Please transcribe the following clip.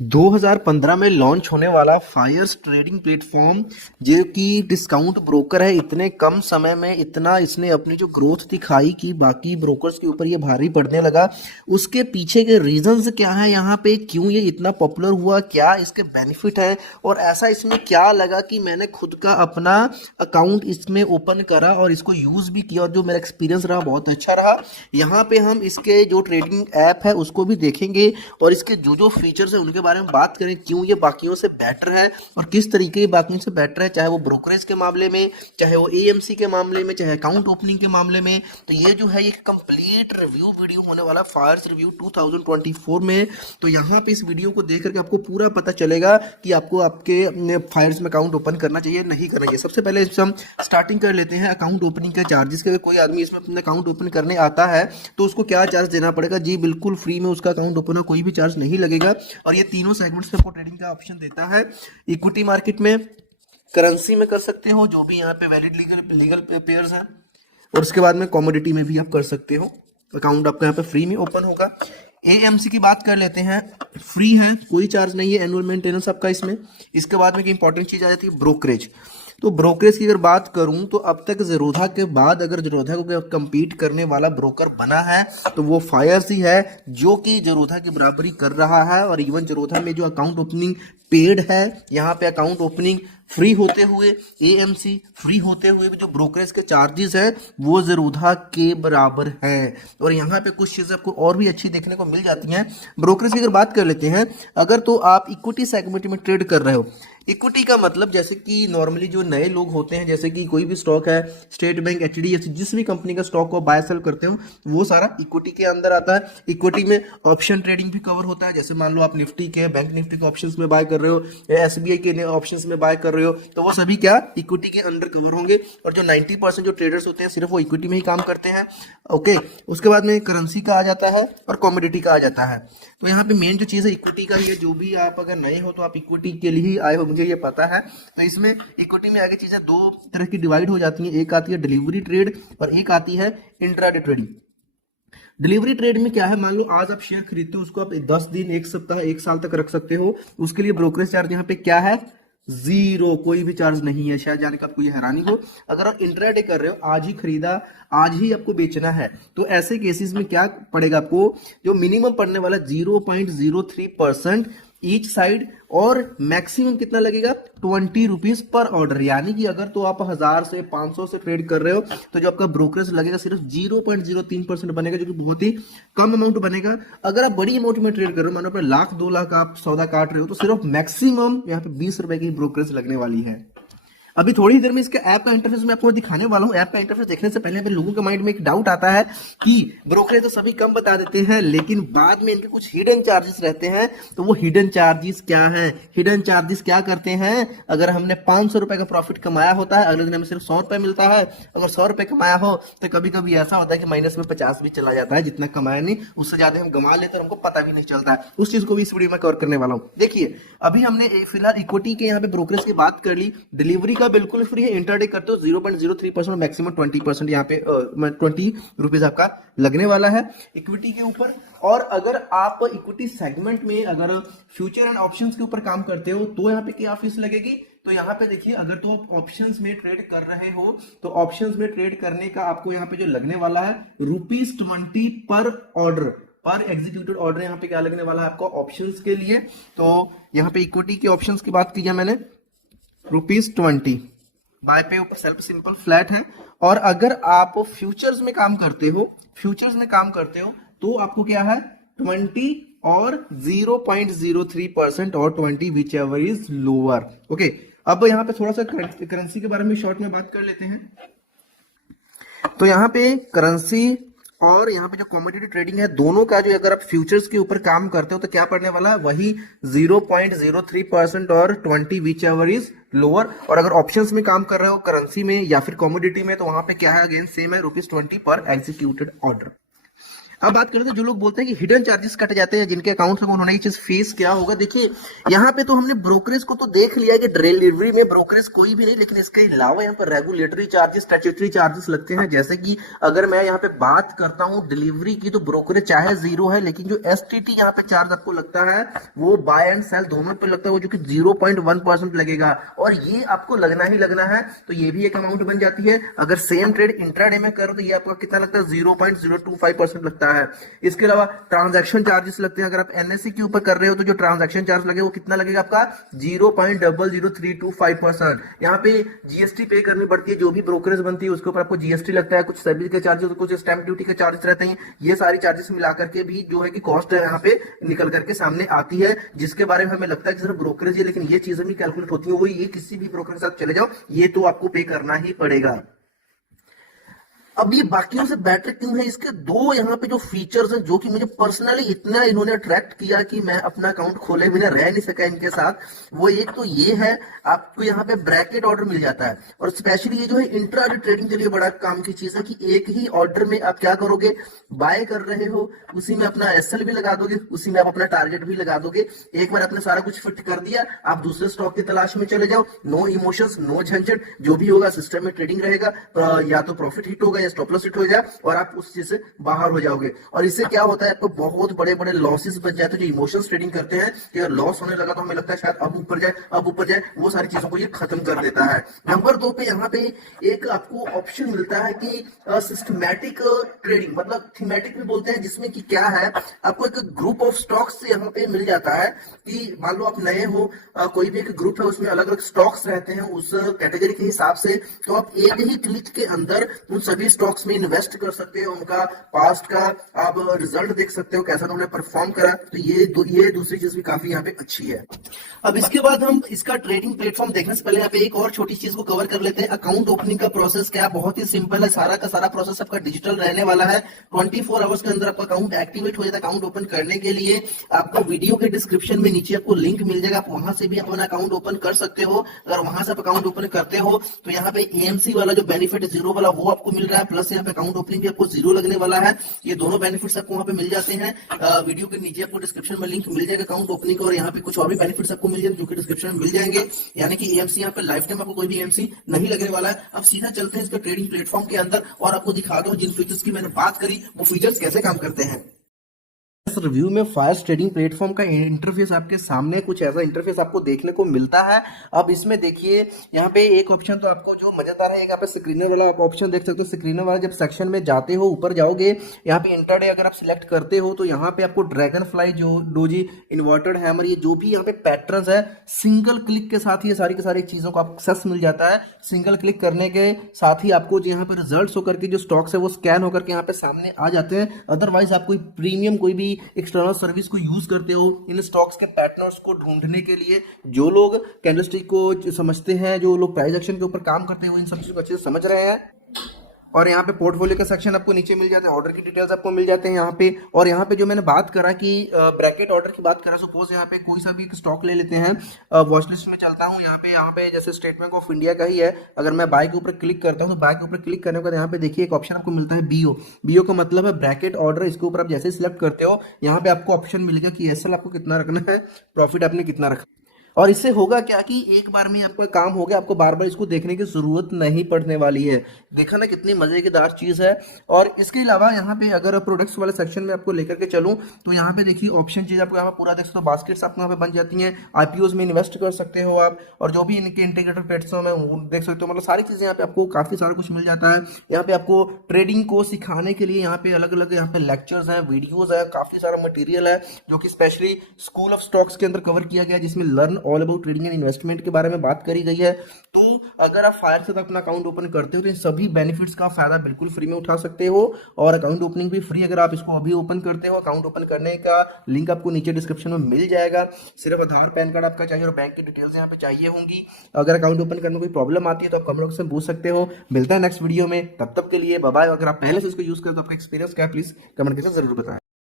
2015 में लॉन्च होने वाला फायर्स ट्रेडिंग प्लेटफॉर्म जो कि डिस्काउंट ब्रोकर है, इतने कम समय में इतना इसने अपनी जो ग्रोथ दिखाई कि बाकी ब्रोकर्स के ऊपर ये भारी पड़ने लगा। उसके पीछे के रीजंस क्या है, यहाँ पे क्यों ये इतना पॉपुलर हुआ, क्या इसके बेनिफिट है और ऐसा इसमें क्या लगा कि मैंने खुद का अपना अकाउंट इसमें ओपन करा और इसको यूज़ भी किया और जो मेरा एक्सपीरियंस रहा बहुत अच्छा रहा। यहाँ पे हम इसके जो ट्रेडिंग ऐप है उसको भी देखेंगे और इसके जो जो फीचर्स है उनके बारे में बात करें, क्यों ये बाकियों से बेटर है और किस तरीके ये बाकियों से बेटर है, चाहे वो ब्रोकरेज के मामले में, चाहे वो एएमसी के मामले में, चाहे अकाउंट ओपनिंग के मामले में। तो ये जो है ये कंप्लीट रिव्यू वीडियो होने वाला फायर्स रिव्यू 2024 में। तो यहाँ पे इस वीडियो को देख करके आपको पूरा पता चलेगा कि आपको आपके फायर्स में अकाउंट ओपन करना चाहिए नहीं करना चाहिए। सबसे पहले हम स्टार्टिंग कर लेते हैं अकाउंट ओपनिंग के चार्जेस के। अगर कोई आदमी इसमें अपना अकाउंट ओपन करने आता है तो उसको क्या चार्ज देना पड़ेगा? जी बिल्कुल फ्री में उसका अकाउंट ओपन हो, कोई भी चार्ज नहीं लगेगा। और ये तीनों सेगमेंट्स में आपको ट्रेडिंग का ऑप्शन देता है। इक्विटी मार्केट में, करेंसी में कर सकते हो जो भी यहाँ पे वैलिड लीगल पेयर्स हैं, और उसके बाद में कमोडिटी में भी आप कर सकते हो। अकाउंट आपका यहाँ पे फ्री में ओपन होगा। एएमसी की बात कर लेते हैं, फ्री है, कोई चार्ज नहीं है, एनुअल मेंटेनेंस आपका इसमें। इसके बाद में एक इंपॉर्टेंट चीज आ जाती है ब्रोकरेज। तो ब्रोकरेज की अगर बात करूं तो अब तक ज़ेरोधा के बाद अगर ज़ेरोधा को कम्पीट करने वाला ब्रोकर बना है तो वो फायर्स ही है, जो कि ज़ेरोधा की बराबरी कर रहा है। और इवन ज़ेरोधा में जो अकाउंट ओपनिंग पेड है, यहाँ पे अकाउंट ओपनिंग फ्री होते हुए, एएमसी फ्री होते हुए भी जो ब्रोकरेज के चार्जेस है वो ज़ेरोधा के बराबर है। और यहाँ पे कुछ चीज़ें आपको और भी अच्छी देखने को मिल जाती हैं। ब्रोकरेज की अगर बात कर लेते हैं, अगर तो आप इक्विटी सेगमेंट में ट्रेड कर रहे हो, इक्विटी का मतलब जैसे कि नॉर्मली जो नए लोग होते हैं, जैसे कि कोई भी स्टॉक है, स्टेट बैंक, एचडीएफसी, जिस भी कंपनी का स्टॉक को बाय सेल करते हो वो सारा इक्विटी के अंदर आता है। इक्विटी में ऑप्शन ट्रेडिंग भी कवर होता है। जैसे मान लो आप निफ्टी के, बैंक निफ्टी के ऑप्शंस में बाय कर रहे हो या एसबीआई के ऑप्शंस में बाय कर रहे हो, तो वो सभी क्या इक्विटी के अंडर कवर होंगे। और जो 90% जो ट्रेडर्स होते हैं सिर्फ वो इक्विटी में ही काम करते हैं। ओके, उसके बाद में करेंसी का आ जाता है और कमोडिटी का आ जाता है। तो यहाँ पे मेन जो चीज़ है इक्विटी का ही है। जो भी आप अगर नए हो तो आप इक्विटी के लिए ही आए हो, मुझे ये पता है। तो इसमें इक्विटी में आगे चीज़ें दो तरह की डिवाइड हो जाती हैं। एक आती है डिलीवरी ट्रेड और एक आती है इंट्राडे ट्रेडिंग। डिलीवरी ट्रेड में क्या है, मान लो आज आप शेयर खरीदते हो, उसको आप 10 दिन, एक सप्ताह, एक साल तक रख सकते हो। उसके लिए ब्रोकरेज चार्ज यहाँ पे क्या है? जीरो, कोई भी चार्ज नहीं है। शायद जाने का आपको ये हैरानी हो। अगर आप इंट्राडे कर रहे हो, आज ही खरीदा, आज ही आपको बेचना है, तो ऐसे केसेस में क्या पड़ेगा आपको? जो मिनिमम पड़ने वाला 0.03% ईच साइड, और मैक्सिमम कितना लगेगा? 20 रुपीज पर ऑर्डर। यानी कि अगर तो आप 1000 से 500 से ट्रेड कर रहे हो तो जो आपका ब्रोकरेज लगेगा सिर्फ 0.03% बनेगा, जो कि बहुत ही कम अमाउंट बनेगा। अगर आप बड़ी अमाउंट में ट्रेड कर रहे हो, मानो लाख 2 लाख आप सौदा काट रहे हो, तो सिर्फ मैक्सिमम यहाँ पे 20 रुपए की ब्रोकरेज लगने वाली है। अभी थोड़ी ही देर में इसके ऐप का इंटरफेस मैं आपको दिखाने वाला हूं। ऐप का इंटरफेस देखने से पहले लोगों के माइंड में एक डाउट आता है कि ब्रोकरेज तो सभी कम बता देते हैं, लेकिन बाद में इनके कुछ हिडन चार्जेस रहते हैं। तो वो हिडन चार्जेस क्या हैं? हिडन चार्जेस क्या करते हैं? अगर हमने 500 रुपए का प्रॉफिट कमाया होता है, अगले दिन हमें सिर्फ 100 रुपए मिलता है। अगर 100 रुपए कमाया हो तो कभी कभी ऐसा होता है कि माइनस में 50 भी चला जाता है। जितना कमाया नहीं उससे ज्यादा हम गंवा लेते हैं, हमको पता भी नहीं चलता है। उस चीज को भी इस वीडियो में कवर करने वाला हूं। देखिए, अभी हमने फिलहाल इक्विटी के यहाँ पे ब्रोकरेज की बात कर ली। डिलीवरी का बिल्कुल फ्री है, इंटरडे करते हो 0.03%, मैक्सिमम 20% यहाँ पे 20 रुपीज आपका लगने वाला है इक्विटी के ऊपर। और अगर आप इक्विटी सेगमेंट में अगर फ्यूचर एंड ऑप्शंस के ऊपर काम करते हो तो यहाँ पे क्या फीस लगेगी? तो यहाँ पे देखिए, अगर तो आप ऑप्शंस में ट्रेड कर रहे हो तो ऑप्शंस में ट्रेड करने का आपको यहाँ पे जो लगने वाला है ₹20 पर ऑर्डर, पर एग्जीक्यूटेड ऑर्डर। यहाँ पे क्या लगने वाला है आपको ऑप्शंस के लिए? तो यहाँ पे इक्विटी के ऑप्शंस की बात की है मैंने, ₹20 बाय पे ऊपर सेल्फ सिंपल फ्लैट है। और अगर आप फ्यूचर्स में काम करते हो, फ्यूचर्स में काम करते हो तो आपको क्या है? 20 और 0.03% और 20 which ever is lower. Okay, अब यहाँ पे थोड़ा सा करेंसी के बारे में शॉर्ट में बात कर लेते हैं। तो यहाँ पे करेंसी और यहाँ पे जो कमोडिटी ट्रेडिंग है, दोनों का जो अगर आप फ्यूचर्स के ऊपर काम करते हो तो क्या पड़ने वाला है? वही 0.03% और 20 विच एवर इज लोअर। और अगर ऑप्शंस में काम कर रहे हो, करेंसी में या फिर कमोडिटी में, तो वहां पे क्या है? अगेन सेम है, ₹20 पर एग्जीक्यूटेड ऑर्डर। अब बात करते हैं जो लोग बोलते हैं कि हिडन चार्जेस कट जाते हैं जिनके अकाउंट में, उन्होंने ये चीज फेस किया होगा। देखिए यहाँ पे तो हमने ब्रोकरेज को तो देख लिया कि डिलीवरी में ब्रोकरेज कोई भी नहीं, लेकिन इसके अलावा यहाँ पर रेगुलेटरी चार्जेस, स्टैट्यूटरी चार्जेस लगते हैं। जैसे कि अगर मैं यहाँ पे बात करता हूँ डिलीवरी की, तो ब्रोकरेज चाहे जीरो है, लेकिन जो एसटीटी यहाँ पे चार्ज आपको लगता है वो बाय एंड सेल दोनों पे लगता है, वो जो कि 0.1% लगेगा, और ये आपको लगना ही लगना है। तो ये भी एक अमाउंट बन जाती है। अगर सेम ट्रेड इंट्राडे में करो तो ये आपका कितना लगता है, 0.025% लगता है। इसके अलावा ट्रांजैक्शन चार्जेस लगते हैं। अगर आप एनएससी के ऊपर कर रहे हो तो जो ट्रांजैक्शन चार्ज लगे वो कितना लगेगा आपका, 0.00325%। यहाँ पे जीएसटी पे करनी पड़ती है, जो भी ब्रोकरेज बनती है उसके ऊपर आपको जीएसटी लगता है, कुछ सर्विस के चार्जेस, कुछ स्टैंप ड्यूटी के चार्जेस रहते हैं। ये सारी चार्जेस मिलाकर के भी जो है कि कॉस्ट है यहाँ पे निकल करके सामने आती है, जिसके बारे में हमें लगता है कि सिर्फ ब्रोकरेज है, लेकिन ये चीजें भी कैलकुलेट होती है। वो ये किसी भी ब्रोकर के साथ चले जाओ, ये तो आपको पे करना ही पड़ेगा। अब ये बाकियों से बेटर क्यों है, इसके दो यहाँ पे जो फीचर्स हैं जो कि मुझे पर्सनली इतना इन्होंने अट्रैक्ट किया कि मैं अपना अकाउंट खोले बिना रह नहीं सका इनके साथ। वो एक तो ये है, आपको यहाँ पे ब्रैकेट ऑर्डर मिल जाता है, और स्पेशली ये जो है इंट्राडे ट्रेडिंग के लिए बड़ा काम की चीज है कि एक ही ऑर्डर में आप क्या करोगे, बाय कर रहे हो उसी में अपना एसएल भी लगा दोगे, उसी में आप अपना टारगेट भी लगा दोगे। एक बार आपने सारा कुछ फिट कर दिया, आप दूसरे स्टॉक की तलाश में चले जाओ, नो इमोशंस, नो झंझट, जो भी होगा सिस्टम में ट्रेडिंग रहेगा, या तो प्रॉफिट हिट होगा स्टॉप लॉस हिट हो जाए और आप उस चीज से बाहर हो जाओगे। और इससे क्या होता है, आपको बहुत बड़े बड़े लॉसेस बच जाते हैं। जो इमोशंस ट्रेडिंग करते हैं कि अगर लॉस होने लगा तो हमें लगता है शायद अब ऊपर जाए, अब ऊपर जाए, वो सारी चीजों को ये खत्म कर देता है। नंबर 2 पे यहाँ पे एक आपको ऑप्शन मिलता है कि सिस्टमैटिक ट्रेडिंग, मतलब थीमेटिक भी बोलते हैं, जिसमें कि क्या है, आपको एक ग्रुप ऑफ स्टॉक्स यहाँ पे मिल जाता है कि मान लो आप नए हो, कोई भी एक ग्रुप है उसमें अलग अलग स्टॉक्स रहते हैं उस कैटेगरी के हिसाब से, तो आप एक ही क्लिक के अंदर उन सभी स्टॉक्स में इन्वेस्ट कर सकते हो, उनका पास्ट का आप रिजल्ट देख सकते हो कैसा उन्होंने परफॉर्म करा। तो ये दूसरी चीज भी काफी यहाँ पे अच्छी है। अब इसके बाद हम इसका ट्रेडिंग प्लेटफॉर्म देखने से पहले यहाँ पे एक और छोटी चीज को कवर कर लेते हैं। अकाउंट ओपनिंग का प्रोसेस क्या, बहुत ही सिंपल है, सारा का सारा प्रोसेस आपका डिजिटल रहने वाला है। 24 आवर्स के अंदर आपका अकाउंट एक्टिवेट हो जाता है। अकाउंट ओपन करने के लिए आपको वीडियो के डिस्क्रिप्शन में नीचे आपको लिंक मिल जाएगा, आप वहां से भी अपना अकाउंट ओपन कर सकते हो। अगर वहां से आप अकाउंट ओपन करते हो तो यहाँ पे एएमसी वाला जो बेनिफिट जीरो वाला वो आपको मिल रहा है, प्लस यहाँ पे अकाउंट ओपनिंग भी आपको जीरो लगने वाला है। ये दोनों बेनिफिट्स आपको वहां पे मिल जाते हैं। वीडियो के नीचे आपको डिस्क्रिप्शन में लिंक मिल जाएगा अकाउंट ओपनिंग, और यहाँ पे कुछ और भी बेनिफिट्स आपको मिल जाएंगे जो कि डिस्क्रिप्शन में मिल जाएंगे। यानी कि एएमसी यहाँ पे लाइफ टाइम आपको कोई भी एएमसी नहीं लगने वाला है। अब सीधा चलते हैं इसके ट्रेडिंग प्लेटफॉर्म के अंदर और आपको दिखा दो जिन फीचर्स की मैंने बात करी वो फीचर्स कैसे काम करते हैं। इस रिव्यू में फायर्स ट्रेडिंग प्लेटफॉर्म का इंटरफेस आपके सामने कुछ ऐसा इंटरफेस आपको देखने को मिलता है। अब इसमें देखिए यहाँ पे एक ऑप्शन तो आपको जो मजेदार है, एक यहाँ पे स्क्रीनर वाला आप ऑप्शन देख सकते हो। स्क्रीनर वाला जब सेक्शन में जाते हो ऊपर जाओगे, यहाँ पे इंट्राडे अगर आप सिलेक्ट करते हो तो यहाँ पे आपको ड्रैगन फ्लाई, जो डोजी, इन्वर्टेड हैमर, ये जो भी यहाँ पे पैटर्न्स है, सिंगल क्लिक के साथ ये सारी की सारी चीजों को आपको एक्सेस मिल जाता है। सिंगल क्लिक करने के साथ ही आपको जो यहाँ पे रिजल्ट होकर के जो स्टॉक्स है वो स्कैन होकर के यहाँ पे सामने आ जाते हैं। अदरवाइज आप कोई प्रीमियम कोई भी एक्सटर्नल सर्विस को यूज करते हो इन स्टॉक्स के पैटर्न्स को ढूंढने के लिए, जो लोग कैंडलस्टिक को समझते हैं, जो लोग प्राइस एक्शन के ऊपर काम करते हैं, वो इन सब चीजों को अच्छे से समझ रहे हैं। और यहाँ पे पोर्टफोलियो का सेक्शन आपको नीचे मिल जाता है, ऑर्डर की डिटेल्स आपको मिल जाते हैं यहाँ पे। और यहाँ पे जो मैंने बात करा कि ब्रैकेट ऑर्डर की बात करा, सपोज यहाँ पे कोई सा भी स्टॉक ले लेते हैं, वॉच लिस्ट में चलता हूँ, यहाँ पे जैसे स्टेट बैंक ऑफ इंडिया का ही है, अगर मैं बाय के ऊपर क्लिक करता हूँ तो बाय के ऊपर क्लिक करने के बाद यहाँ पे देखिए एक ऑप्शन आपको मिलता है बीओ। बीओ का मतलब है ब्रैकेट ऑर्डर। इसके ऊपर आप जैसे सिलेक्ट करते हो यहाँ पे आपको ऑप्शन मिलेगा कि एसएल आपको कितना रखना है, प्रॉफिट आपने कितना रखा। और इससे होगा क्या कि एक बार में आपका काम हो गया, आपको बार बार इसको देखने की जरूरत नहीं पड़ने वाली है। देखा ना कितनी मजेदार चीज है। और इसके अलावा यहाँ पे अगर प्रोडक्ट्स वाले सेक्शन में आपको लेकर के चलूं तो यहाँ पे देखिए ऑप्शन चीज आपको यहाँ पे पूरा देख सकते हो, बास्केट्स आपको यहाँ पे बन जाती हैं, आईपीओज में इन्वेस्ट कर सकते हो आप, और जो भी इनके इंटीग्रेटेड प्लेटफॉर्म है वो देख सकते हो। मतलब सारी चीजें यहाँ पे आपको काफी सारा कुछ मिल जाता है। यहाँ पे आपको ट्रेडिंग को सिखाने के लिए यहाँ पे अलग अलग यहाँ पे लेक्चर्स हैं, वीडियोज है, काफी सारा मटेरियल है जो कि स्पेशली स्कूल ऑफ स्टॉक्स के अंदर कवर किया गया, जिसमें learn all about trading and investment के बारे में बात करी गई है। तो अगर आप फायर से अपना अकाउंट ओपन करते हो तो इन सभी बेनिफिट्स का फायदा बिल्कुल फ्री में उठा सकते हो, और अकाउंट ओपनिंग भी फ्री अगर आप इसको अभी ओपन करते हो। अकाउंट ओपन करने का लिंक आपको नीचे डिस्क्रिप्शन में मिल जाएगा। सिर्फ आधार पैन कार्ड आपका चाहिए और बैंक की डिटेल्स यहाँ पे चाहिए होंगी। अगर अकाउंट ओपन करने में कोई प्रॉब्लम आती है तो आप कमेंट बॉक्स में पूछ सकते हो। मिलता है नेक्स्ट वीडियो में, तब तक के लिए बाय बाय। अगर आप पहले से इसको यूज करते हो तो आपका एक्सपीरियंस क्या है प्लीज कमेंट करके जरूर बताएं।